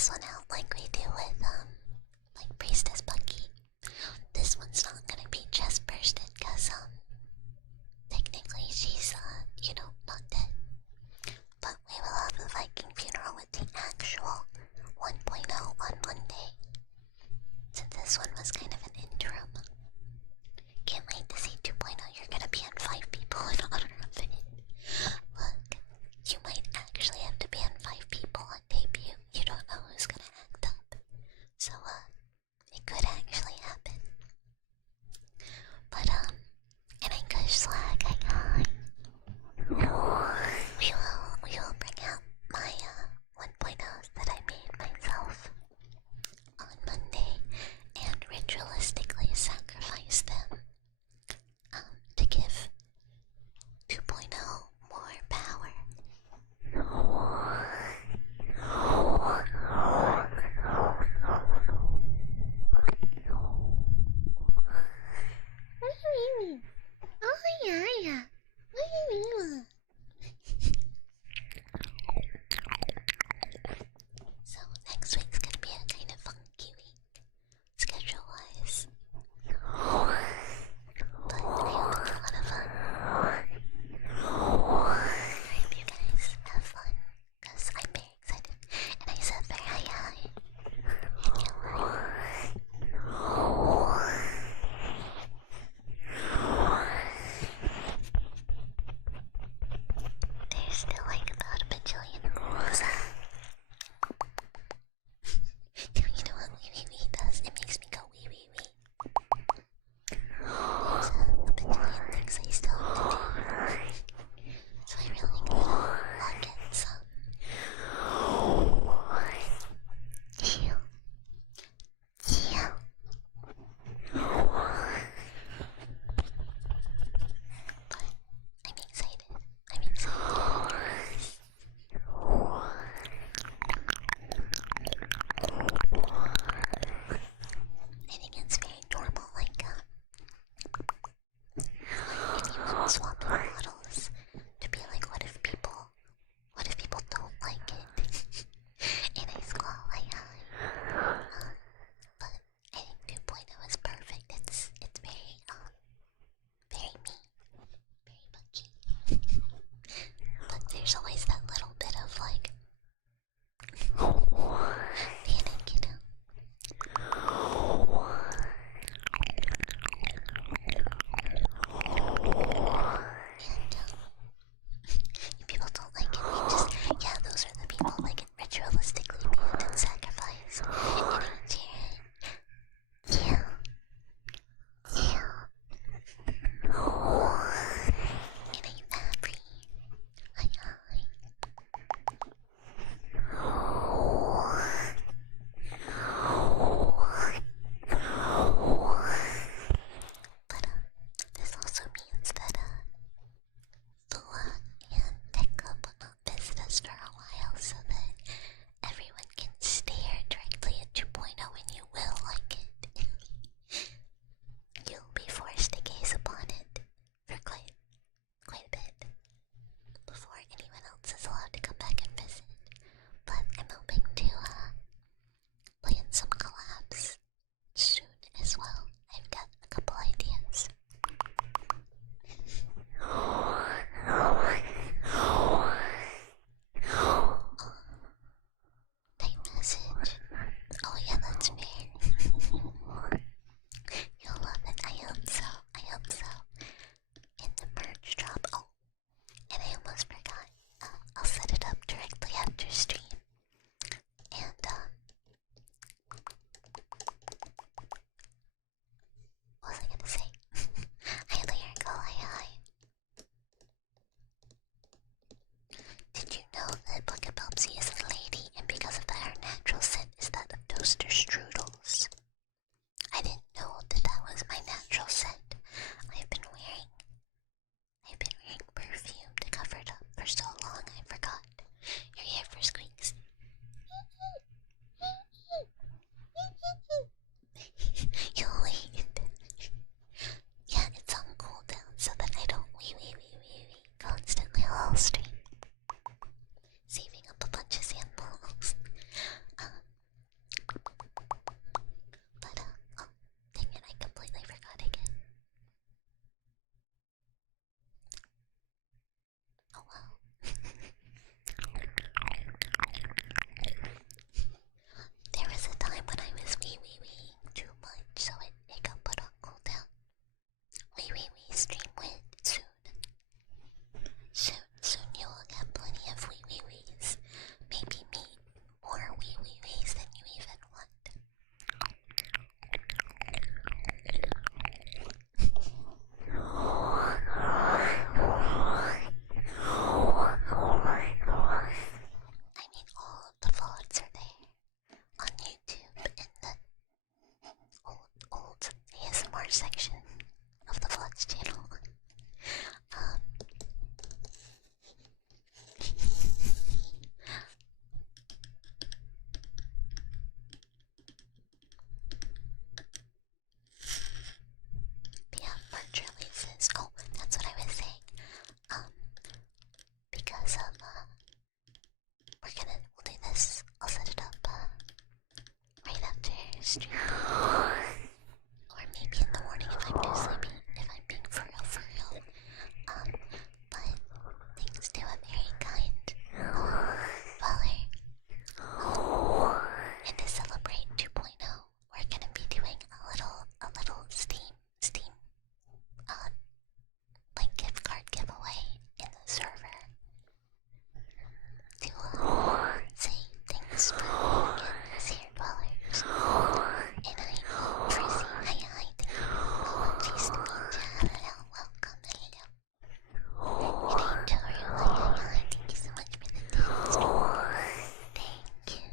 this one out like we do with, like Priestess Bucky. This one's not gonna be chest bursted, cause, technically she's, not dead. But we will have the Viking funeral with the actual 1.0 on Monday. So this one was kind of an interim. Can't wait to see 2.0. You're gonna be on 5 people in honor of it. Look, you might actually have to be on 5 people on debut. You don't know who's gonna act up. So, it could actually happen. But, and I gush slag, I got. We will bring out my, 1.0s stream. Or maybe in the morning if I'm too sleepy, if I'm being for real, for real. But thanks to a very kind follower. And to celebrate 2.0, we're gonna be doing a little Steam, like gift card giveaway in the server to say thanks for getting us here, dwellers. And I foresee hi, thank you. Oh, geez, to meet you. Hello, welcome, hello. And I adore you, hi, thank you so much for the tips. Thank you.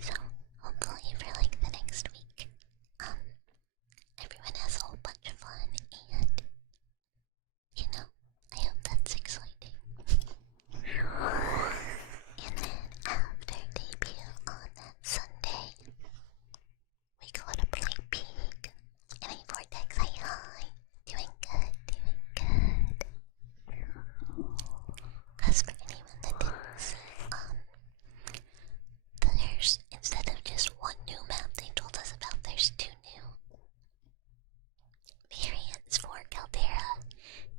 So, hopefully for like the next week, everyone has a whole bunch of fun, and you know, I hope that's exciting. And then after debut on that Sunday, we go to play Peak, and I Vortex, hi, doing good. Because for anyone that didn't see, there's, instead of just one new map they told us about, there's 2 new variants for Caldera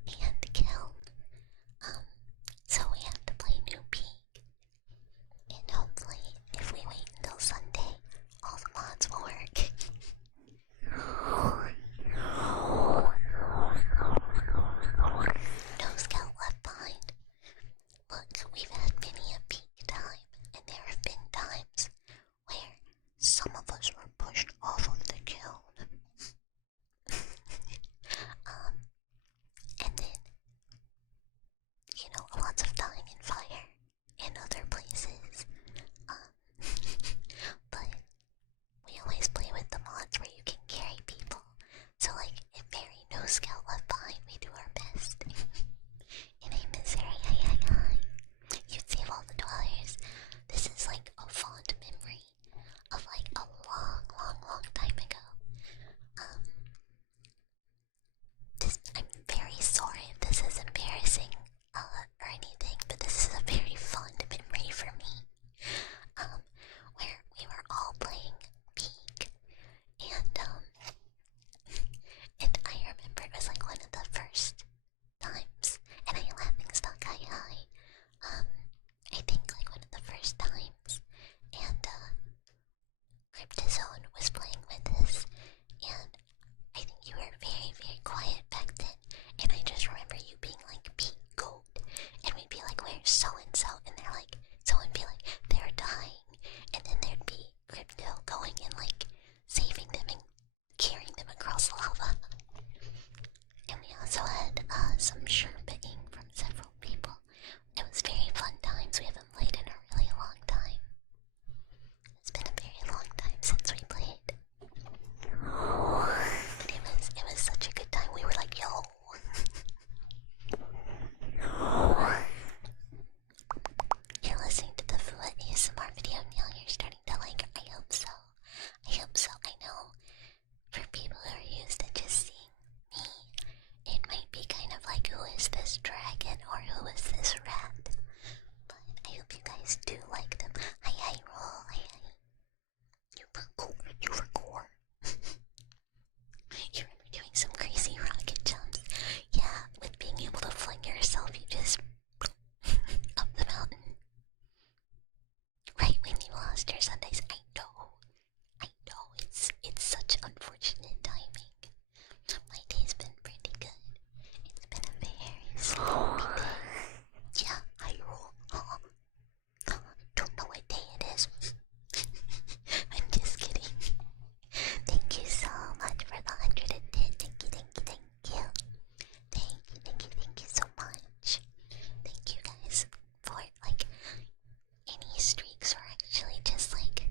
and Kiln. So we have to play new Peak, and hopefully if we wait until Sunday, all the mods will work. No scout left behind. Look, we've had many a Peak time, and there have been times where some of us were pushed off of the kiln. And then, you know, lots of dying in fire and other places. But we always play with the mods where you can carry people. So like, if Barry no scout left behind, we do our best. And I miss Harry, hi. You save all the dwellers. This is like a fond memory of like a long time ago. I'm very sorry if this is embarrassing or anything, but this is a very fond memory for me. Where we were all playing Peak, and I remember it was like one of the first times, and I laughing stock hi. I think like one of the first times, and Cryptozone was playing with us, and I think you were very quiet back then, and I just remember you being like Peak Goat, and we'd be like, where's so and so, and they're like, someone would be like, they're dying, and then there'd be Crypto going and like saving them and carrying them across lava. And we also had some Sherpaing from several people. It was very fun times. We haven't played in a really long time. It's been a very long time since we played. But it was such a good time. We were like, yo. You're listening to the Fua ASMR video now. You're starting to like her. I hope so. I know for people who are used to just seeing me, it might be kind of like, who is this dragon or who is this rat? But I hope you guys do like them. Hi, roll. Hi. You record. You remember doing some crazy rocket jumps? Yeah, with being able to fling yourself, you just up the mountain. Right when you lost your Sundays. I know, it's such unfortunate timing. My day's been pretty good. It's been a very sleepy day. Yeah, I roll. Don't know what day it is. I'm just kidding. Thank you so much for the 110. Thank you. Thank you so much. Thank you guys for like any streaks, or actually just like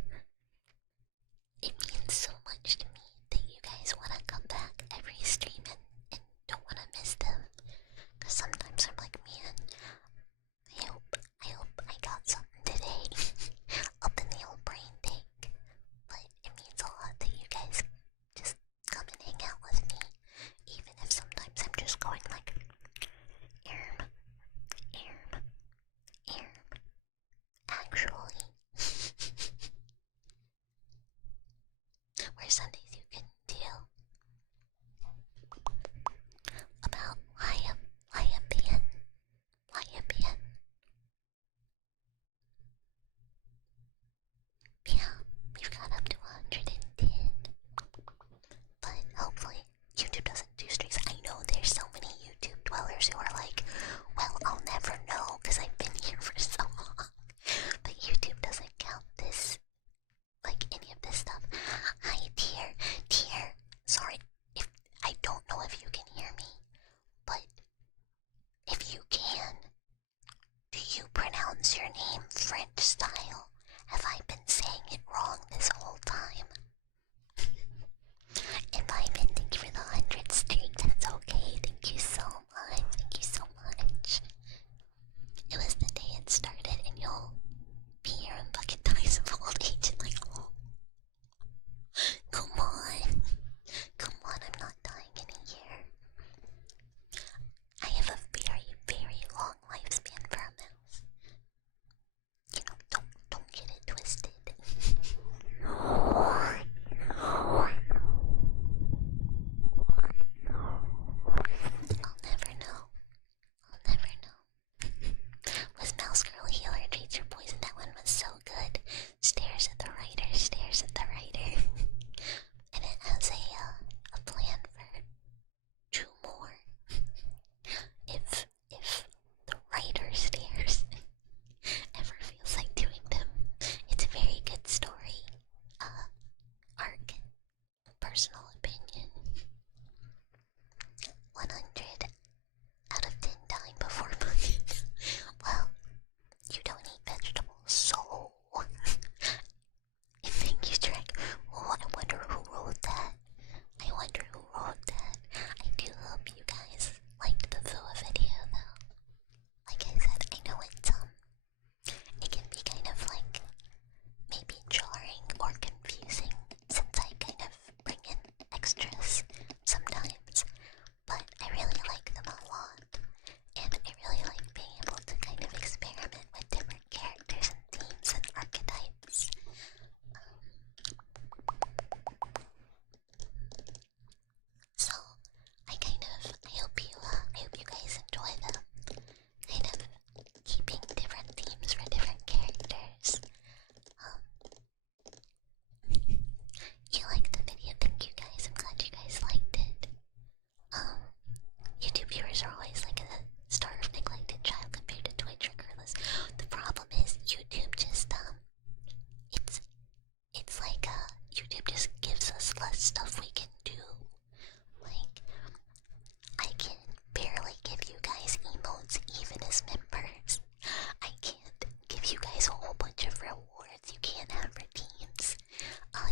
bunch of rewards. You can't have redeems.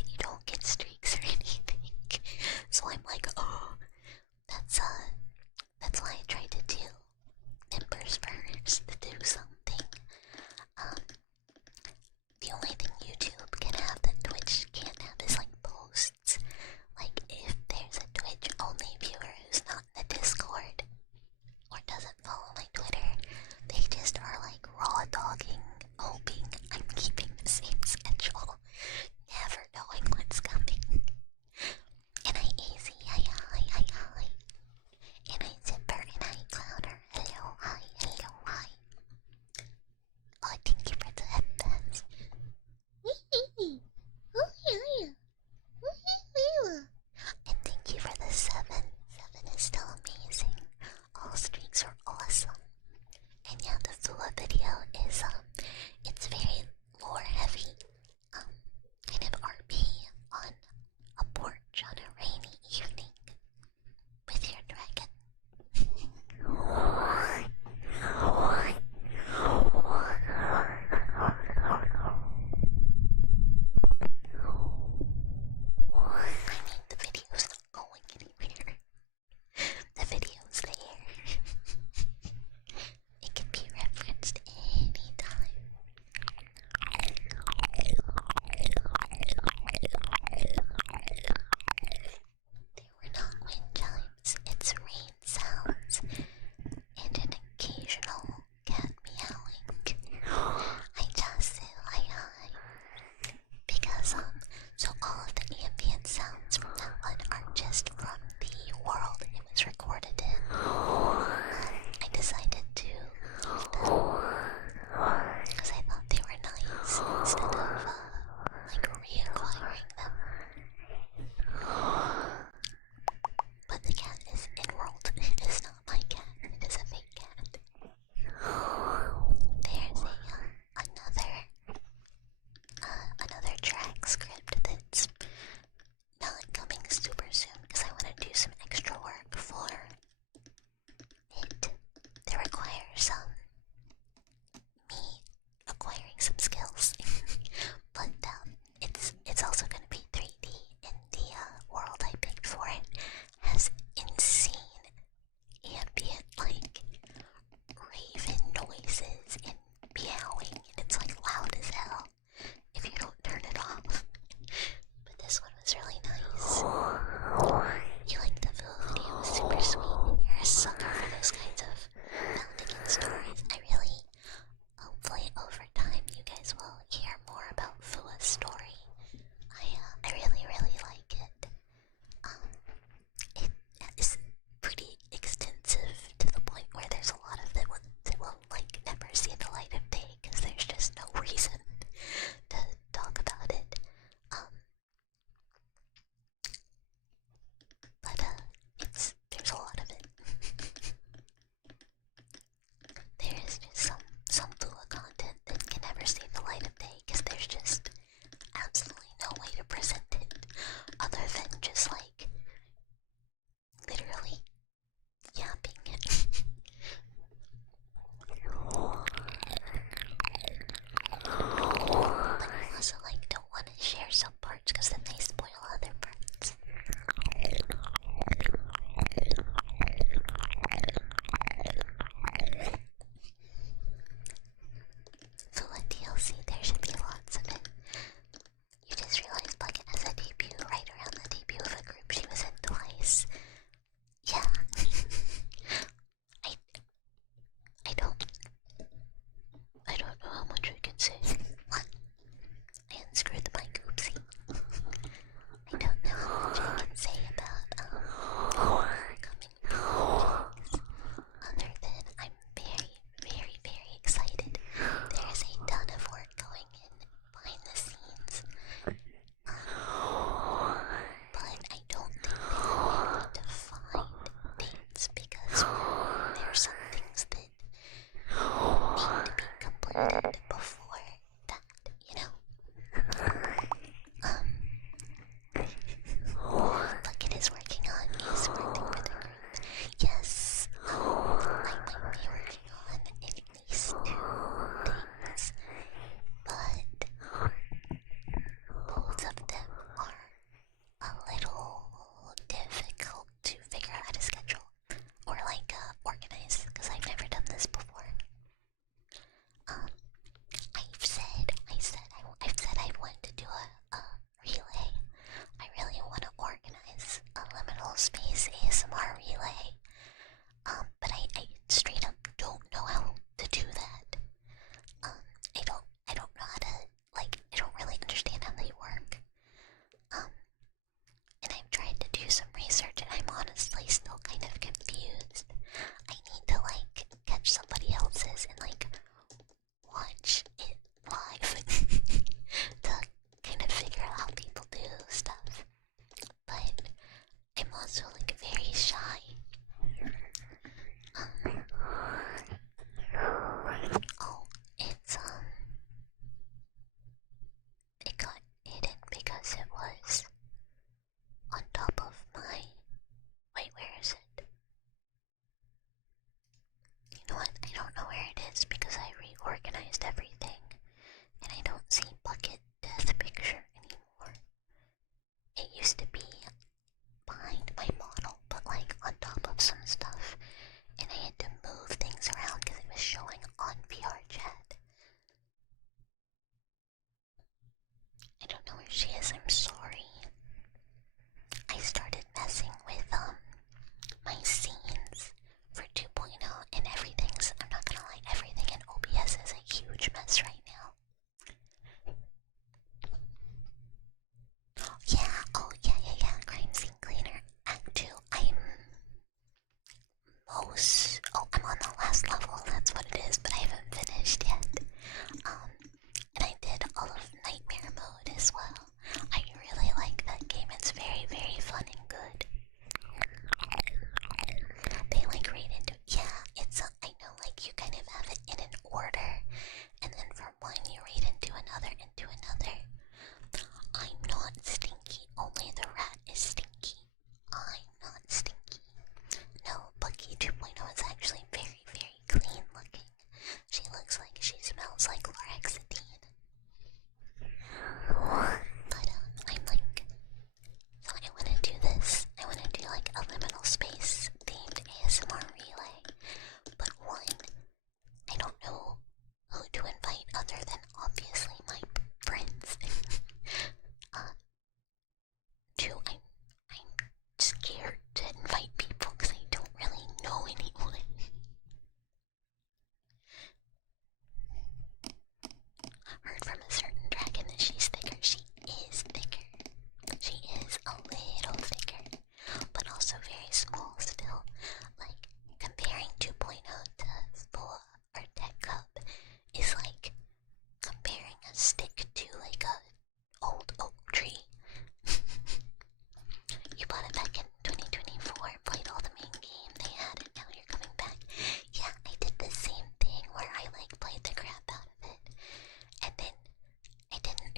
You don't get streaks or anything. So I'm like, oh, that's why I tried to do members first to do something. The only thing YouTube can have that Twitch can't have is like posts. Like if there's a Twitch only viewer who's not in the Discord or doesn't follow my Twitter, they just are like raw dogging, hoping I'm keeping the same schedule, never knowing what's coming. And I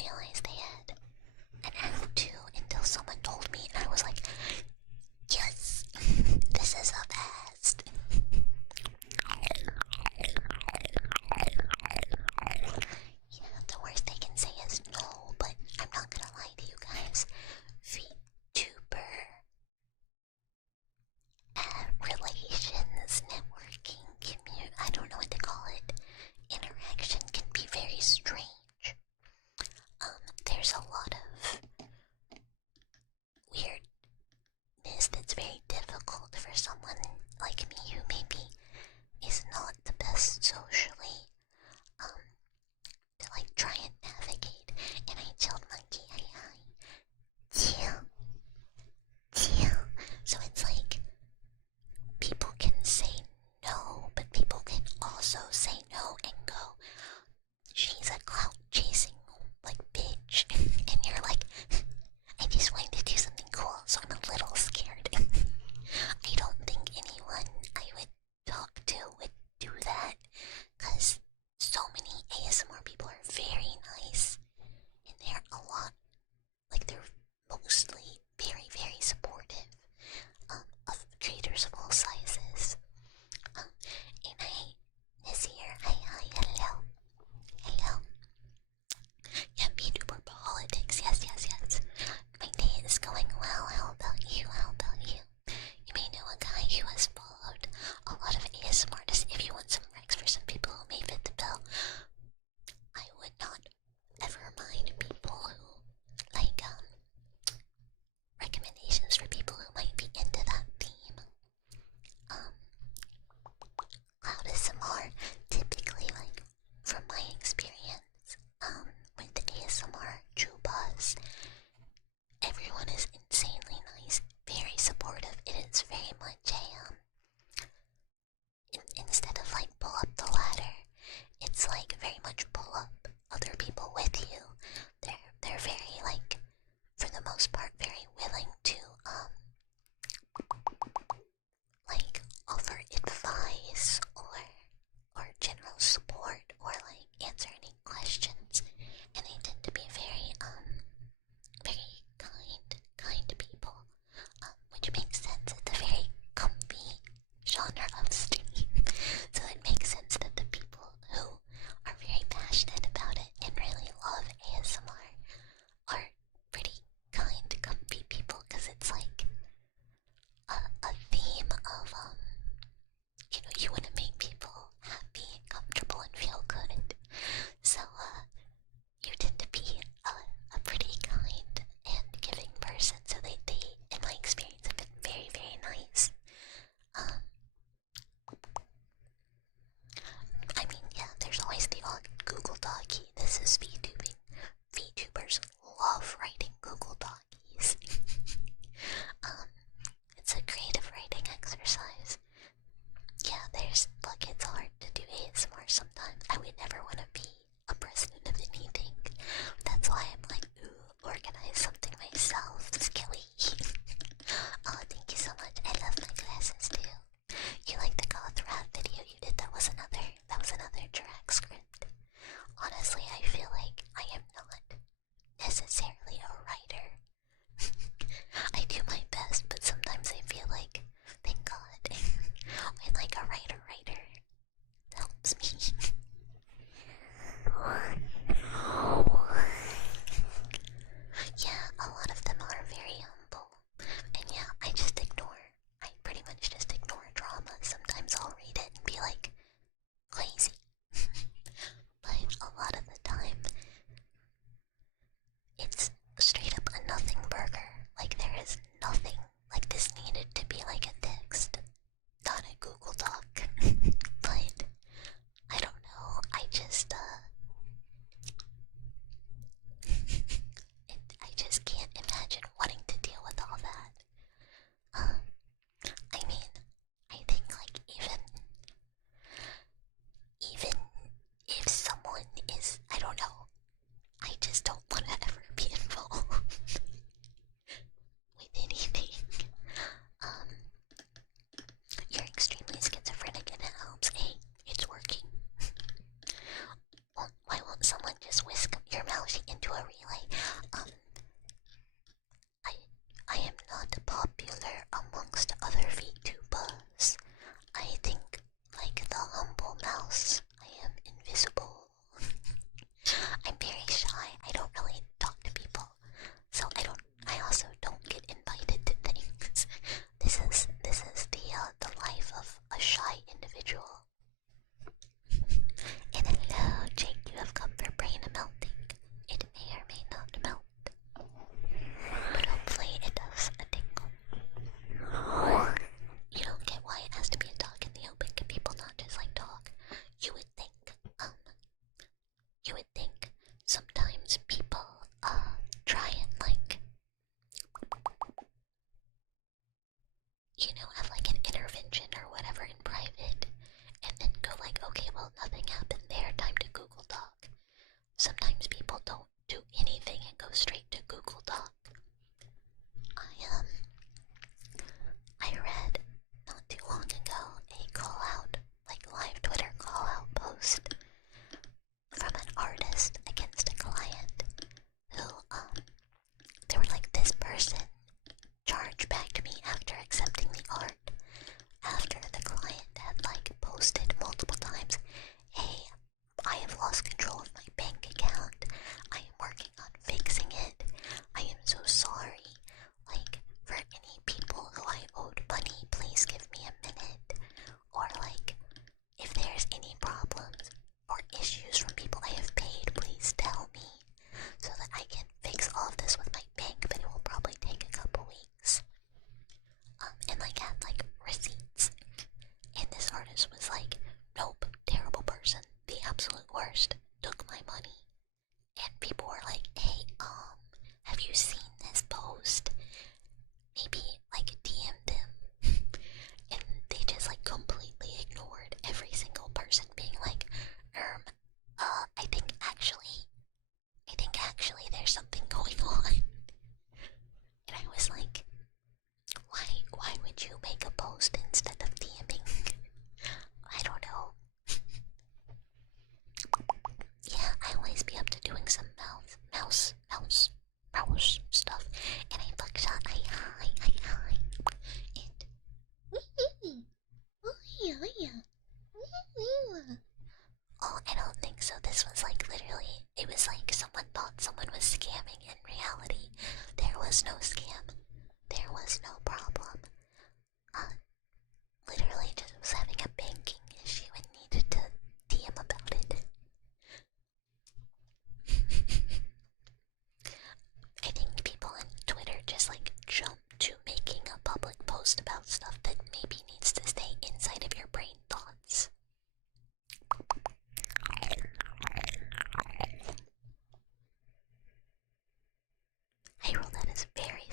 realize they had an act 2 until someone told me, and I was like, yes, this is a best. Yeah, the worst they can say is no, but I'm not gonna lie to you guys. VTuber relations, networking, I don't know what to call it. Interaction can be very strange. There's a lot of weirdness that's very difficult for someone like me who maybe is not the best socially, to like try and navigate. And I told Monkey, hi, chill. So it's like people can say no, but people can also say no and go, she's a clout chasing like bitch, and you're like, I just wanted to do something cool, so I'm a little scared. I don't think anyone I would talk to would do that, cause so many ASMR people are very nice, and they're a lot, like they're mostly very, very supportive of creators of all sizes. And this year, hi, hello, hello. Yeah, VTuber politics, yes. My day is going well. How about you? You may know a guy who has followed a lot of ASMR artists. If you want some recs for some people who may fit the bill, I would not ever mind people who like recommendations for people who might be into that theme. Cloud ASMR, typically, like from my experience, with the ASMR Chuubas, everyone is insanely nice, very supportive. It is very much a instead of like pull up the ladder, it's like very much pull up other people with you. They're very like, for the most part, very willing to like offer advice or general support or like answer any questions, and they tend to be very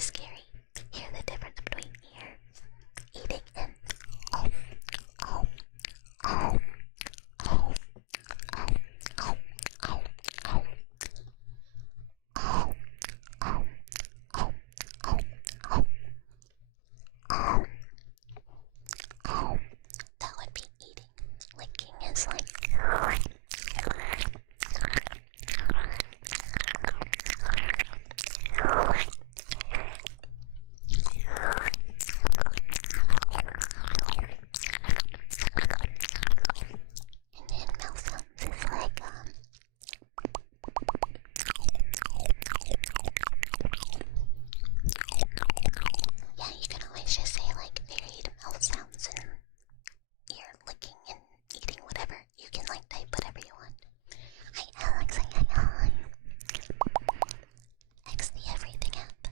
scary. Hear the difference between ear eating and oh, oh, oh, oh, oh, oh, oh, oh, oh, oh, oh, oh, oh, oh, oh. That would be eating. Licking is like. And then mouth sounds is like yeah, you can always just say like varied mouth sounds and ear licking and eating whatever. You can like type whatever you want. Hi Alex, hi. X the everything app.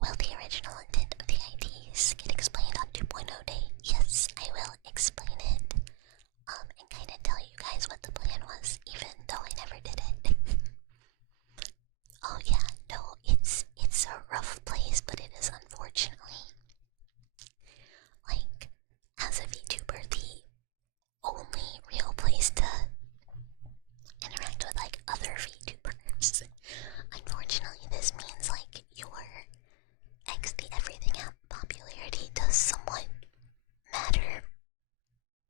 Will the original intent of the IDs get explained on 2.0 day? Yes, I will explain it. And kind of tell you guys what the plan was, even though I never did it. Oh yeah, no, it's a rough place, but it is unfortunately, like, as a VTuber, the only real place to interact with like other VTubers. Unfortunately, this means like your X the Everything app popularity does somewhat matter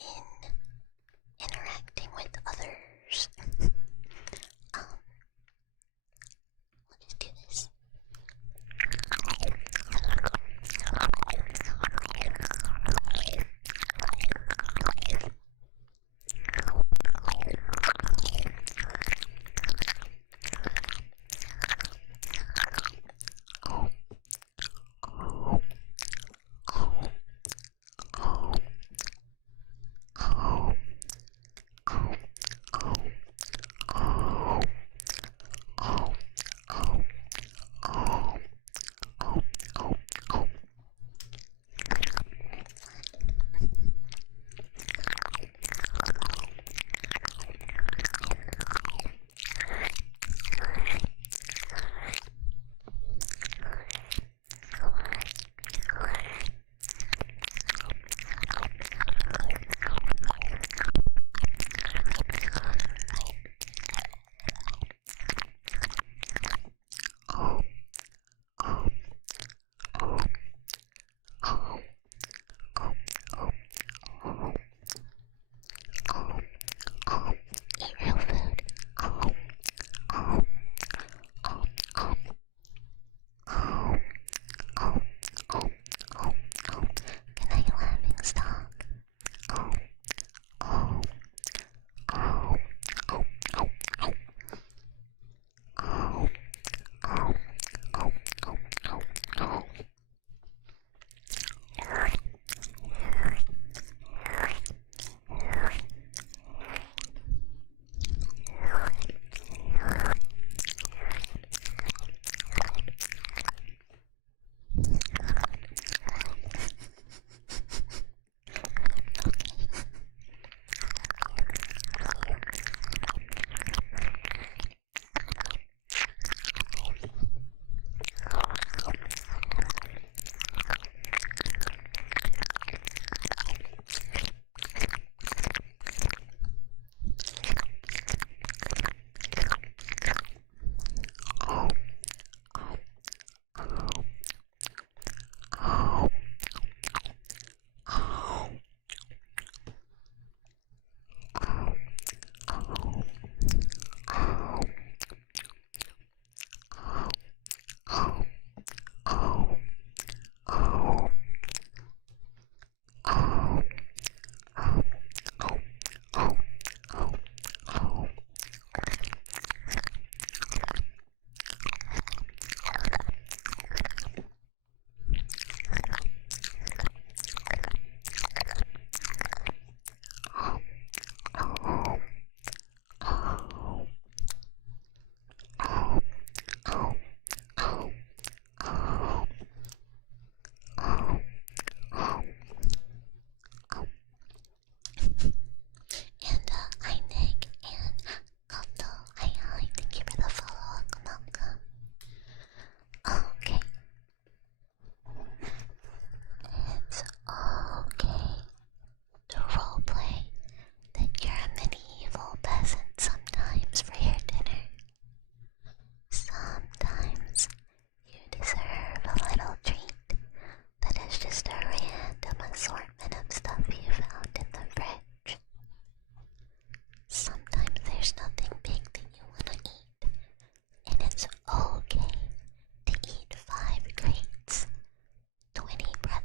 in interacting with others. We'll just do this.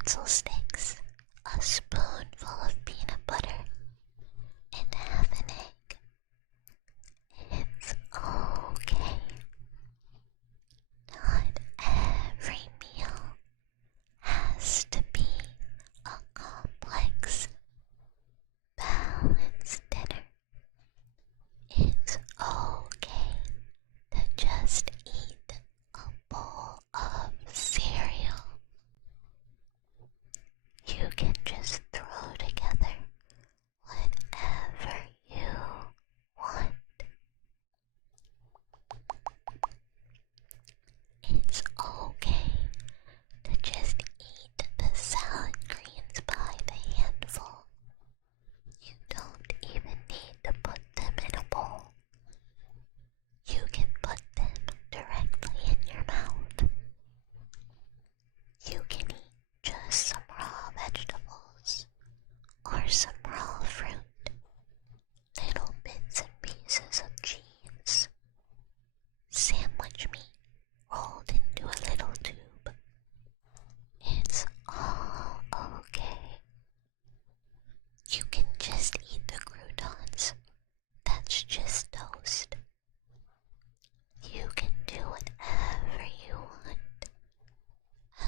pretzel sticks, a spoonful of peanut butter, and half an egg. It's okay. Not every meal has to be a complex, balanced dinner. It's okay to just eat a bowl of cereal. You can just throw together whatever you want. It's okay to just eat the salad greens by the handful. You don't even need to put them in a bowl. You can put them directly in your mouth. You can eat just some raw vegetables or some raw fruit, little bits and pieces of cheese, sandwich meat rolled into a little tube. It's all okay. You can just eat the croutons. That's just toast. You can do whatever you want,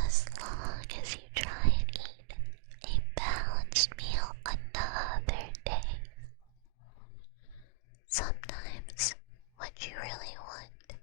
as long as you try and eat a balanced meal another day. Sometimes what you really want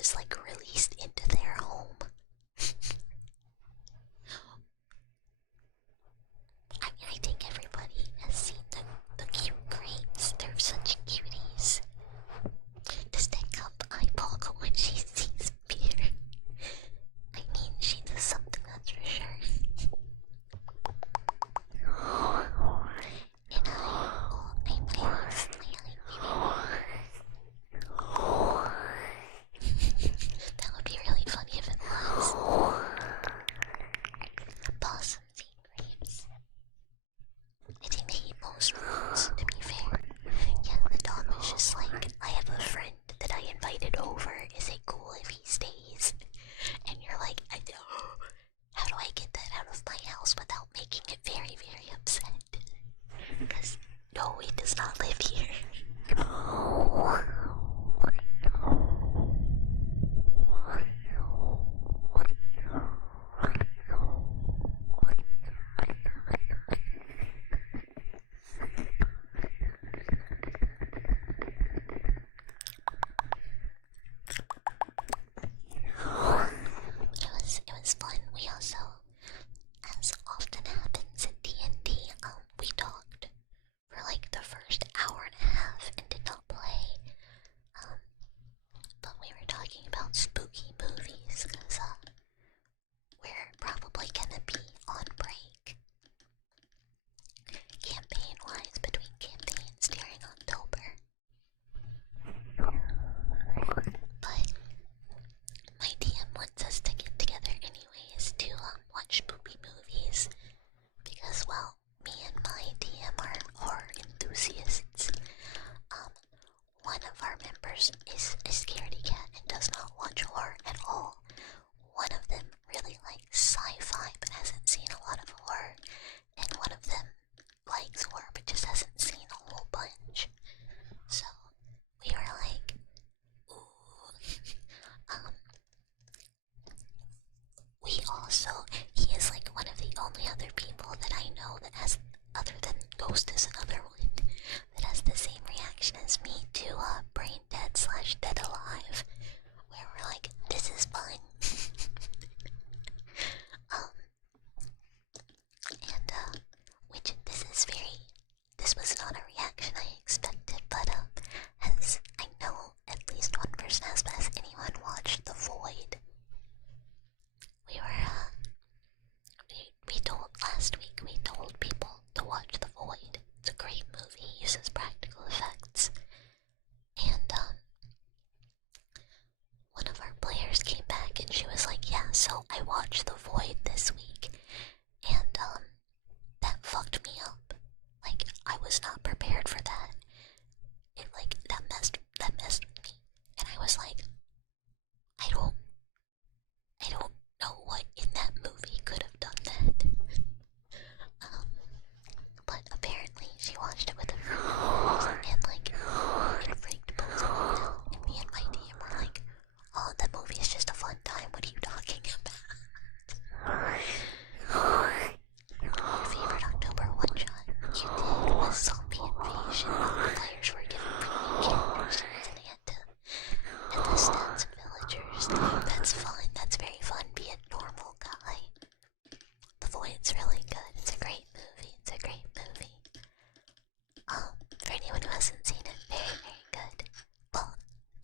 just like released into their home. I mean, I think everybody has seen the cute grapes. They're such cuties. Does that cup eyeball when she sees beer? I mean, she does something, that's for sure. And I love my that would be really funny if it was. Possums eat grapes. I think they eat most fruits, to be fair. Yeah, the dog was just like, I have a friend that I invited over. Is it cool if he stays? And you're like, how do I get that out of my house without making it very, very upset? Because, no, he does not live here. It was fun. We also, as often happens in D&D, we talked for like the first hour and a half and did not play. But we were talking about spooky movies because we're probably gonna be on break, campaign-wise, between campaigns during October. But my DM wants us to get together anyways to watch spooky movies because, well, me and my DM are horror enthusiasts. One of our members is a scaredy cat and does not watch horror at all. One of them really likes sci-fi but hasn't seen a lot of horror, and one of them likes horror but just hasn't seen a whole bunch. So we were like, ooh. He is like one of the only other people that I know that has, other than Ghost is another one, that has the same reaction as me to Brain Dead / Dead Alive, where we're like, this is fun. Which this was not a reaction I expected, but as I know at least one person has anyone watched The Void? We told people to watch The Void. It's a great movie, uses practical effects. And one of our players came back and she was like, yeah, so I watched The Void this week, and that fucked me up. Like, I was not prepared for that. That messed with me. And I was like, I don't know what in that movie could have done that. But apparently she watched it with a friend, and like, it freaked both of them out. And me and my DM were like, oh, that movie is just a fun time, what are you talking about? Your favorite October one-shot you did was Zombie Invasion. The players were given premium characters and they had to hit the stats and villagers. That's fun, that's very fun, be a normal guy. The Void's really good, it's a great movie, for anyone who hasn't seen it, very, very good. Well,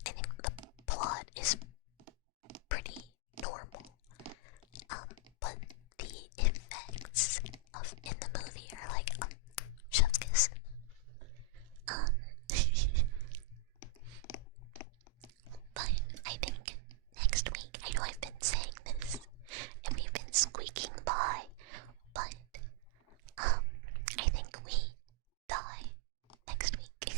I think the plot is pretty normal, but the effects in the movie are like, chef's kiss. But I think next week, I know I've been saying this, and we've been squeaking by, but I think we die next week.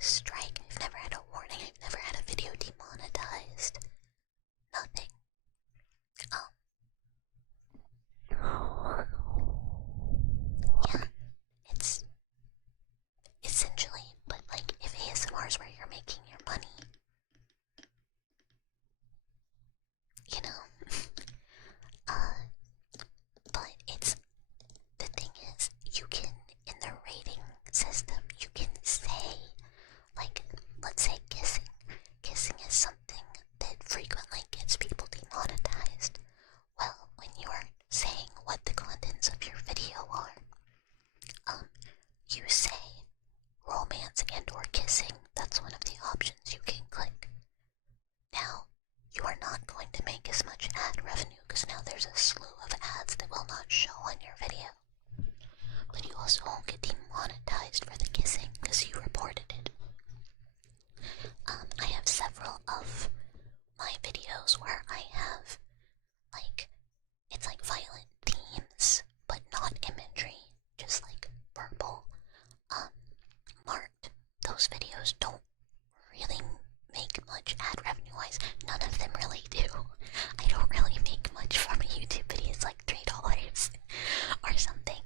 a strike. I've never had a warning. I've never had a video demonetized. Nothing. Yeah, it's essentially, but like if ASMR is where you're making your money, you know, but it's, the thing is, you can, in the rating system, you can say, like, let's say kissing. Kissing is something that frequently gets people demonetized. Well, when you're saying what the contents of your video are, you say romance and or kissing. That's one of the options you can click. Now, you are not going to make as much ad revenue because now there's a slew of ads that will not show on your video. But you also won't get demonetized for the kissing because you reported it. I have several of my videos where I have, like, it's like violent themes, but not imagery, just like verbal, marked. Those videos don't really make much ad revenue wise. None of them really do. I don't really make much from a YouTube video. It's like $3 or something.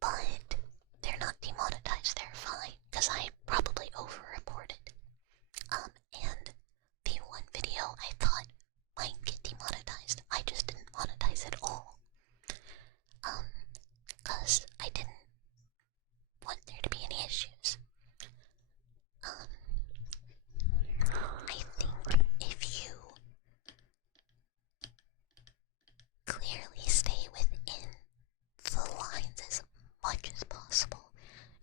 But they're not demonetized. They're fine because I probably over-reported. And the one video I thought might get demonetized, I just didn't monetize at all. Because I didn't want there to be any issues. I think if you clearly stay within the lines as much as possible.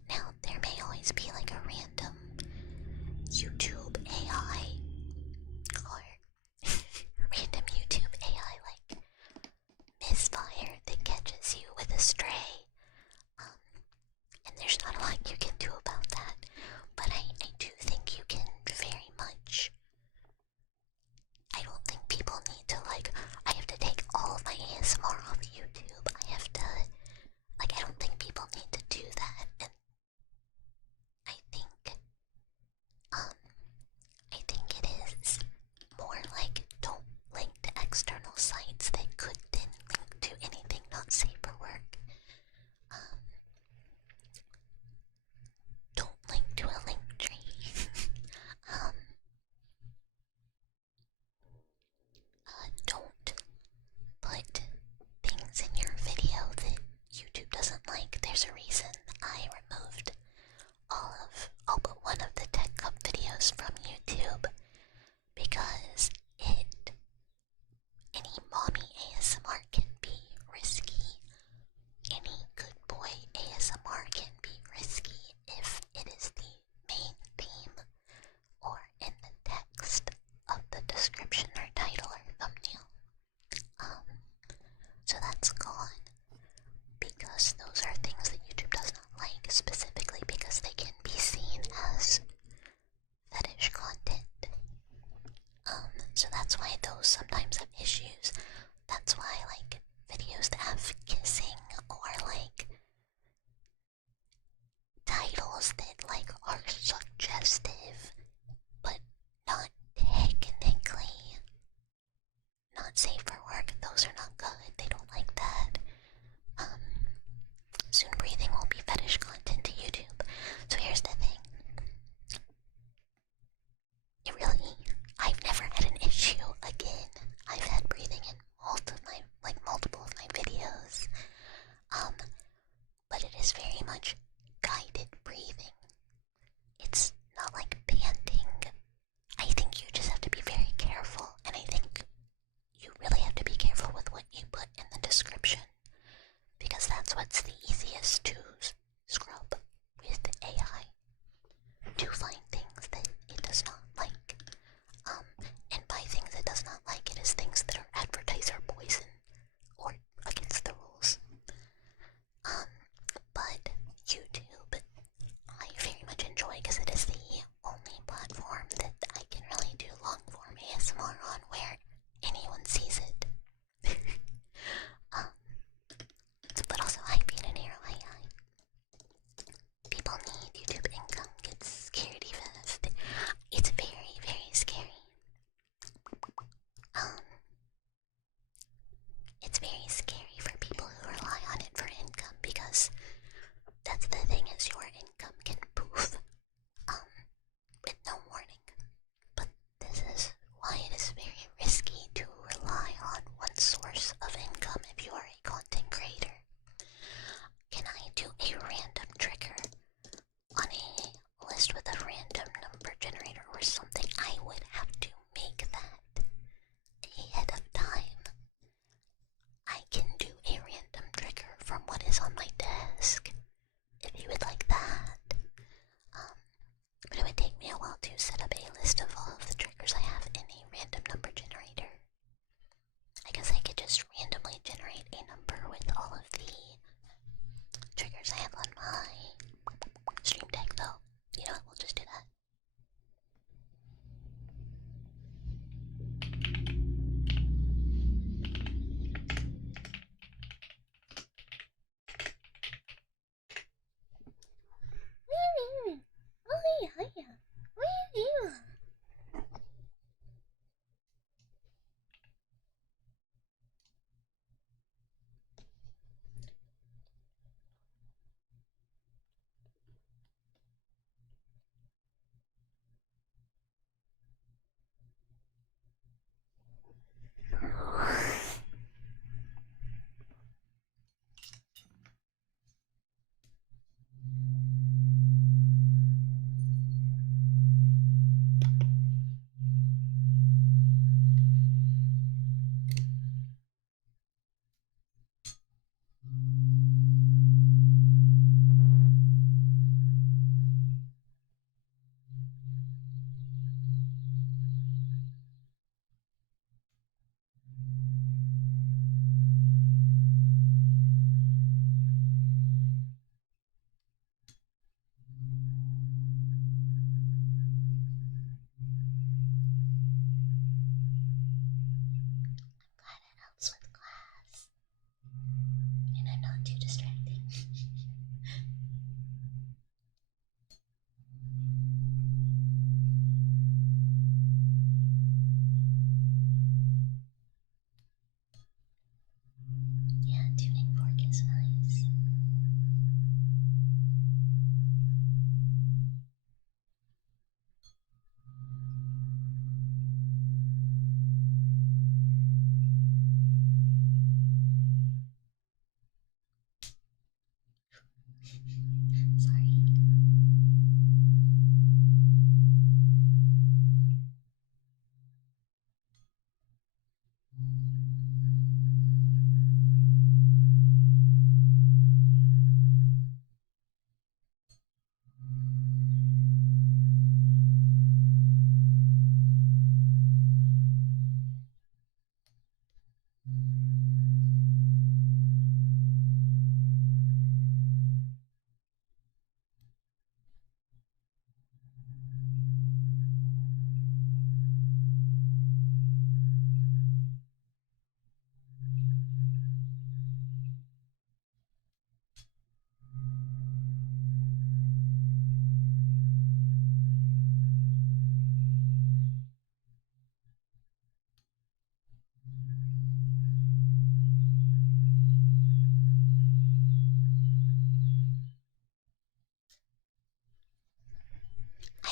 Now, there may always be like a random YouTube AI or random YouTube AI like misfire that catches you with a stray. And there's not a lot you can do about that. But I do think you can very much. I don't think people need to, like, I have to take all of my ASMR off YouTube. I have to, like, I don't think people need to do that. And I think it is more like don't link to external sites that could then link to anything not safe for work. Don't link to a link tree. Don't put things in your video that YouTube doesn't like. There's a reason I removed all but one of the Tech Cup videos from YouTube because any mommy ASMR can be risky. Any good boy ASMR can be risky if it is the main theme or in the text of the description or title or thumbnail. So that's gone because those are things that YouTube does not like, specifically because they can be seen as fetish content. So that's why those sometimes have issues. That's why, like, videos that have kissing or, like, titles that, like, are suggestive but not technically not safe for work, those are not good. They don't like that. Soon breathing will be fetish content to YouTube. So here's the thing. I've never had an issue again.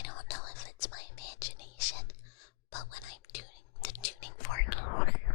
don't know if it's my imagination, but when I'm doing the tuning fork,